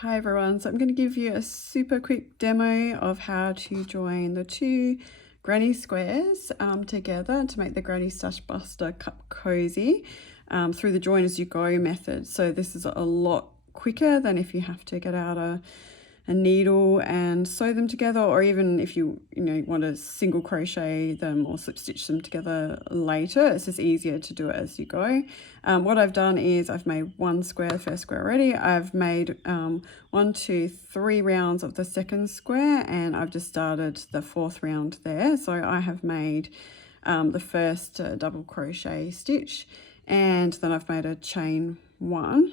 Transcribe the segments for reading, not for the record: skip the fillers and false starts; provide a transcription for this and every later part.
Hi everyone, so I'm going to give you a super quick demo of how to join the two granny squares together to make the Granny Stashbuster Cup Cosy through the join as you go method. So this is a lot quicker than if you have to get out a needle and sew them together, or even if you want to single crochet them or slip stitch them together later. It's just easier to do it as you go. What I've done is I've made one square, first square already. I've made 1, 2, 3 rounds of the second square, and I've just started the 4th round there. So I have made the first double crochet stitch, and then I've made a chain 1.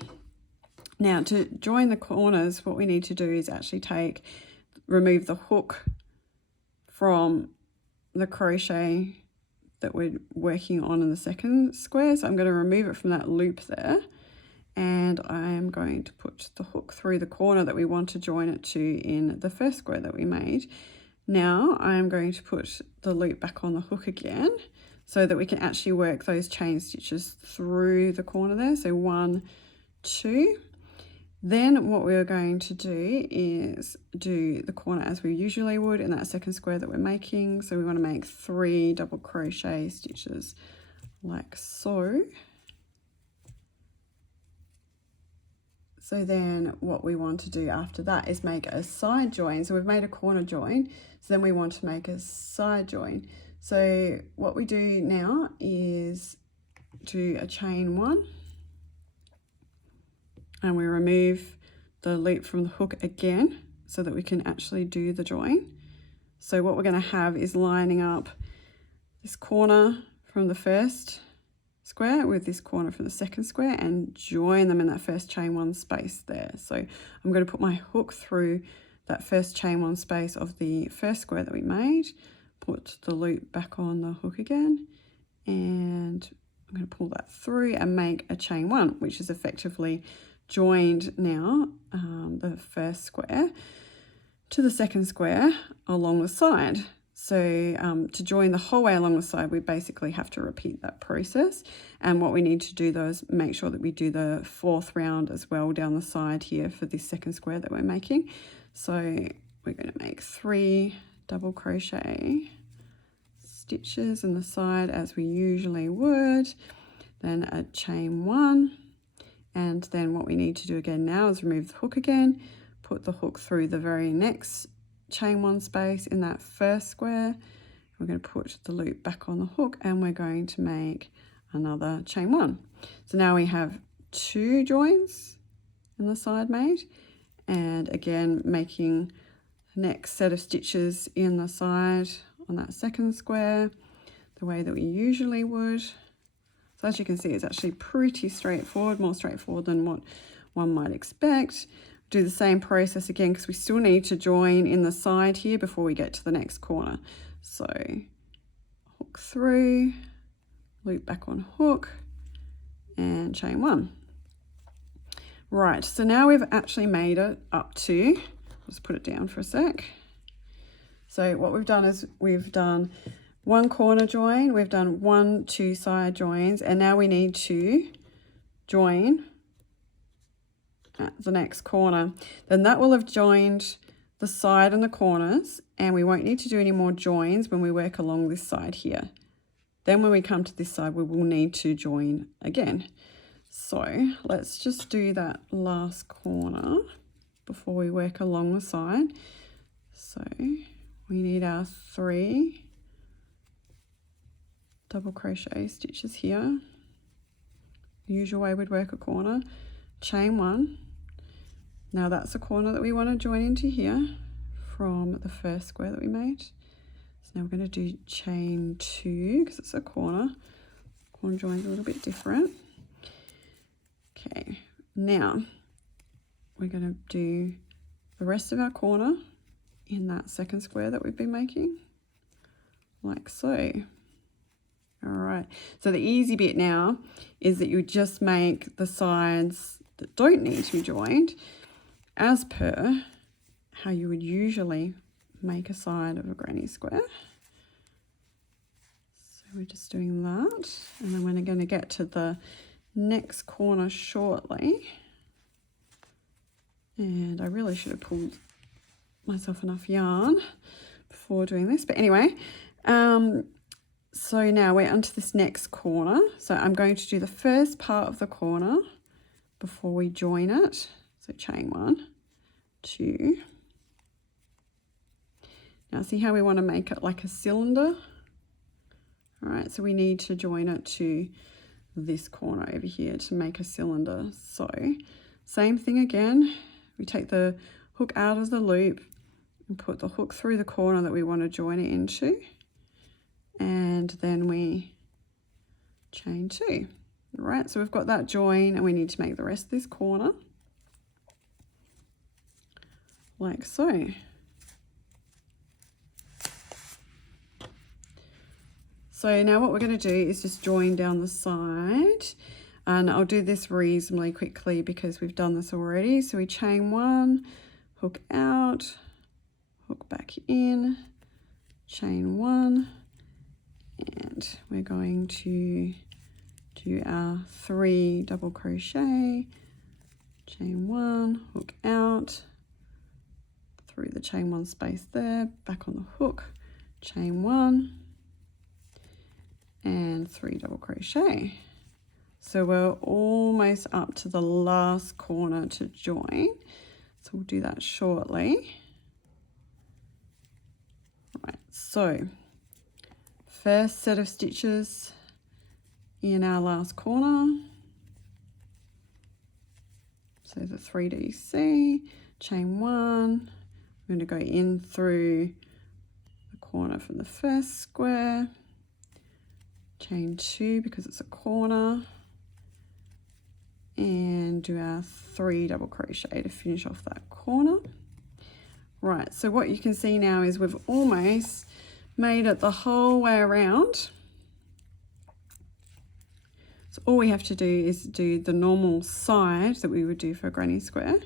Now to join the corners, what we need to do is actually remove the hook from the crochet that we're working on in the second square. So I'm going to remove it from that loop there, and I am going to put the hook through the corner that we want to join it to in the first square that we made. Now I'm going to put the loop back on the hook again so that we can actually work those chain stitches through the corner there. So 1, 2. Then what we're going to do is do the corner as we usually would in that second square that we're making. So we want to make 3 double crochet stitches like so. So then what we want to do after that is make a side join. So we've made a corner join, so then we want to make a side join. So what we do now is do a chain 1. And we remove the loop from the hook again so that we can actually do the join. So what we're going to have is lining up this corner from the first square with this corner from the second square and join them in that first chain 1 space there. So I'm going to put my hook through that first chain 1 space of the first square that we made, put the loop back on the hook again, and I'm going to pull that through and make a chain 1, which is effectively joined now the first square to the second square along the side. So to join the whole way along the side, we basically have to repeat that process. And what we need to do though is make sure that we do the 4th round as well down the side here for this second square that we're making. So we're going to make 3 double crochet stitches in the side as we usually would, then a chain 1. And then what we need to do again now is remove the hook again, put the hook through the very next chain 1 space in that first square. We're going to put the loop back on the hook, and we're going to make another chain 1. So now we have 2 joins in the side made, and again making the next set of stitches in the side on that second square the way that we usually would. So as you can see, it's actually pretty straightforward, more straightforward than what one might expect. Do the same process again because we still need to join in the side here before we get to the next corner. So hook through, loop back on hook, and chain 1. Right, so now we've actually made it up to, let's put it down for a sec. So what we've done is we've done 1 corner join, we've done 1, 2 side joins, and now we need to join at the next corner. Then that will have joined the side and the corners, and we won't need to do any more joins when we work along this side here. Then when we come to this side, we will need to join again. So let's just do that last corner before we work along the side. So we need our 3 double crochet stitches here, the usual way we'd work a corner, chain 1. Now that's the corner that we want to join into here from the first square that we made. So now we're going to do chain 2 because it's a corner. Corner join's a little bit different. Okay, now we're going to do the rest of our corner in that second square that we've been making, like so. All right, so the easy bit now is that you just make the sides that don't need to be joined as per how you would usually make a side of a granny square. So we're just doing that, and then we're going to get to the next corner shortly. And I really should have pulled myself enough yarn before doing this, but anyway, so now we're onto this next corner. So I'm going to do the first part of the corner before we join it. So chain 1, 2. Now see how we want to make it like a cylinder? All right, so we need to join it to this corner over here to make a cylinder. So same thing again, we take the hook out of the loop and put the hook through the corner that we want to join it into, and then we chain 2. All right, so we've got that join and we need to make the rest of this corner like so. So now what we're going to do is just join down the side, and I'll do this reasonably quickly because we've done this already. So we chain 1, hook out, hook back in, chain 1, and we're going to do our 3 double crochet, chain 1, hook out, through the chain 1 space there, back on the hook, chain 1, and 3 double crochet. So we're almost up to the last corner to join, so we'll do that shortly. Right, so first set of stitches in our last corner, so the 3DC, chain 1, we're going to go in through the corner from the first square, chain 2 because it's a corner, and do our 3 double crochet to finish off that corner. Right, so what you can see now is we've almost made it the whole way around. So all we have to do is do the normal side that we would do for a granny square.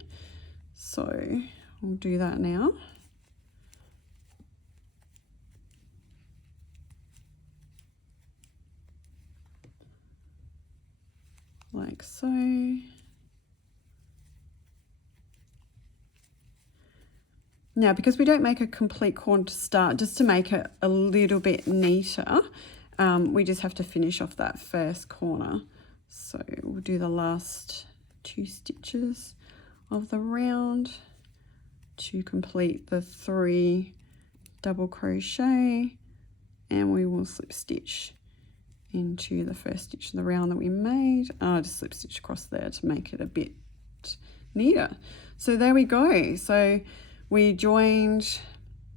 So we'll do that now. Like so. Now, because we don't make a complete corner to start, just to make it a little bit neater, we just have to finish off that first corner. So we'll do the last 2 stitches of the round to complete the 3 double crochet, and we will slip stitch into the first stitch of the round that we made. I just slip stitch across there to make it a bit neater. So there we go. So we joined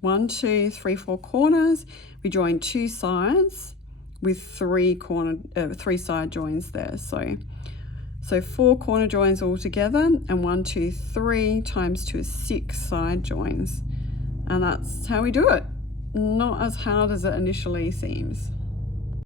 1, 2, 3, 4 corners. We joined 2 sides with 3 side joins there. So 4 corner joins all together, and 1, 2, 3 times 2 is 6 side joins. And that's how we do it. Not as hard as it initially seems.